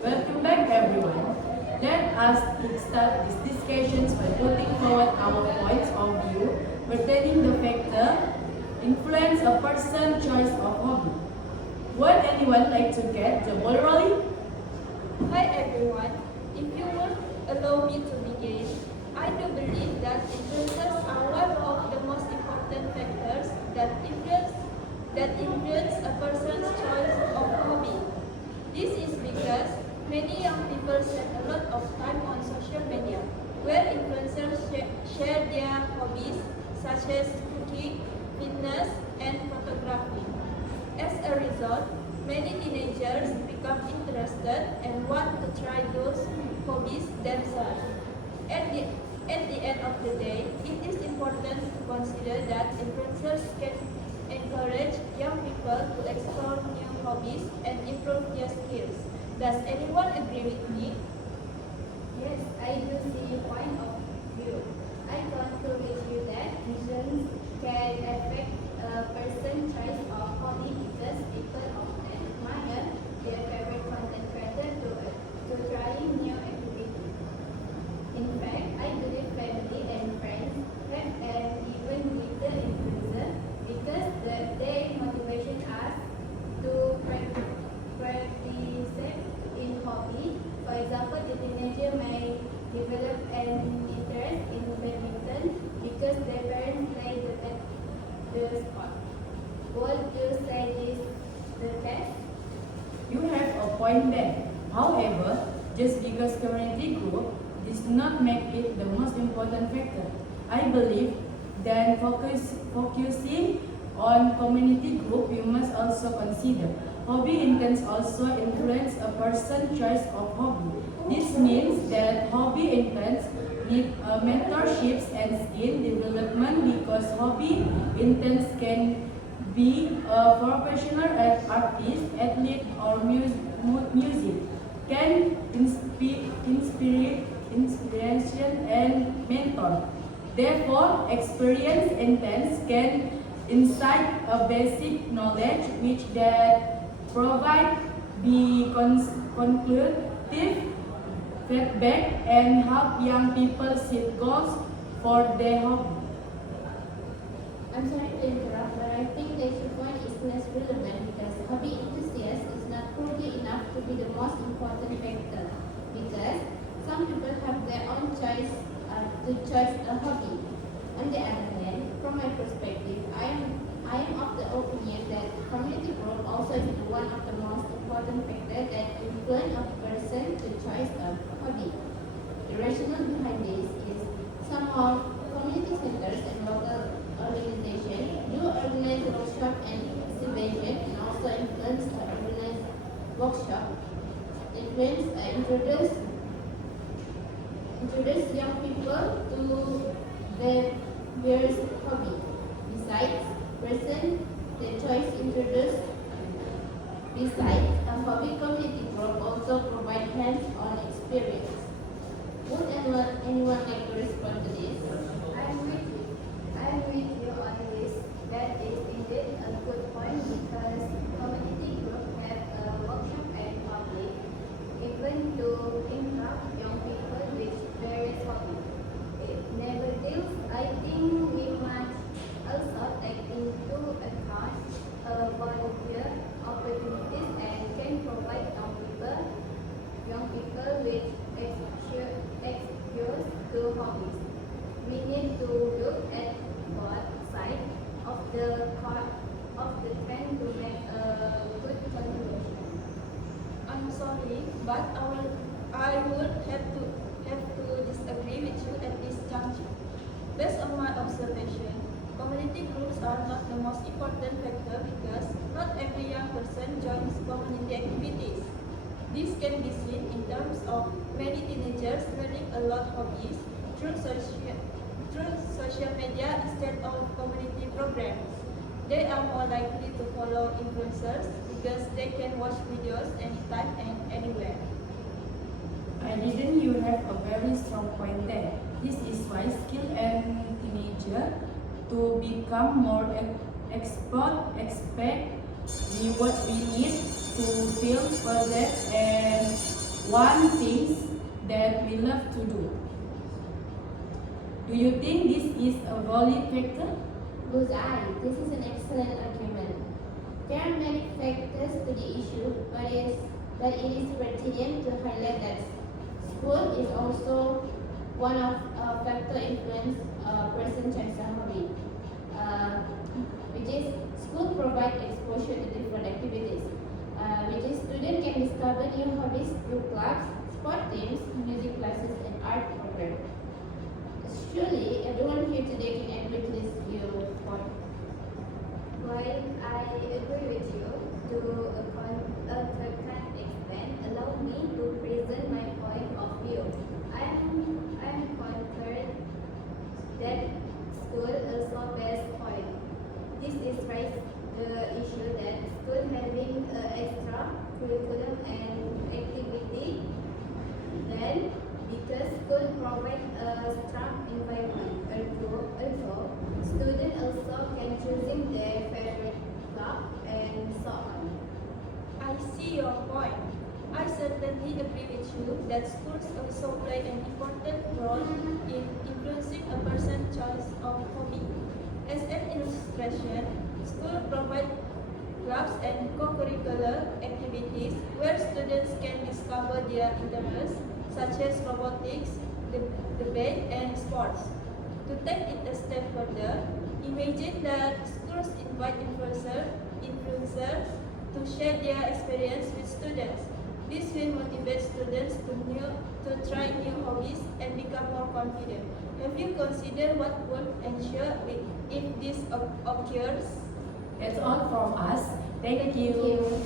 Welcome back everyone. Let us start these discussions by putting forward our points of view pertaining the factor influence a person's choice of hobby. Would anyone like to get the ball rolling? Hi everyone. If you would allow me to begin, I do believe that influences are one of the most important factors that influence a person's choice of hobby. This is because many young people spend a lot of time on social media, where influencers share their hobbies such as cooking, fitness, and photography. As a result, many teenagers become interested and want to try those hobbies themselves. At the, at the end of the day, it is important to consider that influencers can encourage young people to explore new hobbies and improve their skills. Does anyone agree with me? Yes, I do see your point of view. I concur with you that visions can affect a person's choice of hobby because people often admire their favorite content creator to trying new activities. In fact, I believe family and friends have an even greater influence because their motivation us to practice in hobby. For example, the teenager may develop an interest in badminton because their parents play the sport. Would you say this the test? You have a point there. However, just because community group does not make it the most important factor. I believe that focusing on community group, we must also consider hobby intents also influence a person's choice of hobby. This means that hobby intents need mentorships and skill development because hobby intents can be a professional artist, athlete, or music can inspiration and mentor. Therefore, experience intents can incite a basic knowledge which that provide the conclusive feedback and help young people set goals for their hobby. I'm sorry to interrupt, but I think that your point is less relevant because hobby enthusiast is not probably enough to be the most important factor because some people have their own choice to choose a hobby. On the other hand, from my perspective, I am of the opinion that community group also is one of the most important factors that influence a person to choose a hobby. The rationale behind this is somehow community centers and local organizations do organize workshop and exhibition and also influence organize workshop, introduce young people to their various hobby. Besides, person the choice introduced. Besides, a hobby community group also provide hands-on experience. Would anyone like to respond to this? I'm with you. I'm with you on this. That is indeed a good point because community groups have a workshop and public, even to instruct young people with various hobbies. Nevertheless, I think we must also take into account volunteer opportunities and can provide young people with exposure to hobbies. We need to look at both sides of the trend to make a good contribution. I'm sorry, but I would have to disagree with you at this juncture. Based on my observation, community groups are not the most important factor because not every young person joins community activities. This can be seen in terms of many teenagers learning a lot hobbies through social media instead of community programs. They are more likely to follow influencers because they can watch videos anytime and anywhere. I didn't you have a very strong point there. This is why skill and teenager to become more expert we what we need to build projects and want things that we love to do. Do you think this is a valid factor? Bullseye, this is an excellent argument. There are many factors to the issue, but it is pertinent to highlight that school is also one of factor influence person choice a hobby, which is school provide exposure to different activities, which is student can discover new hobbies through clubs, sport teams, music classes, and art programs. Surely, everyone here today can agree to this viewpoint. While I agree with you to a certain extent, allow me to present my point of view. I am concerned that school also bears point. This is raise the issue that school having extra curriculum and activity. Then, because school provide a strong environment, also students also can choosing their favorite club and so on. I see your point. I certainly agree with you that schools also play an important role in influencing a person's choice of hobby. As an illustration, schools provide clubs and co-curricular activities where students can discover their interests such as robotics, debate, and sports. To take it a step further, imagine that schools invite influencers to share their experience with students. This will motivate students to try new hobbies and become more confident. Have you considered what would ensure if this occurs? That's all from us. Thank you.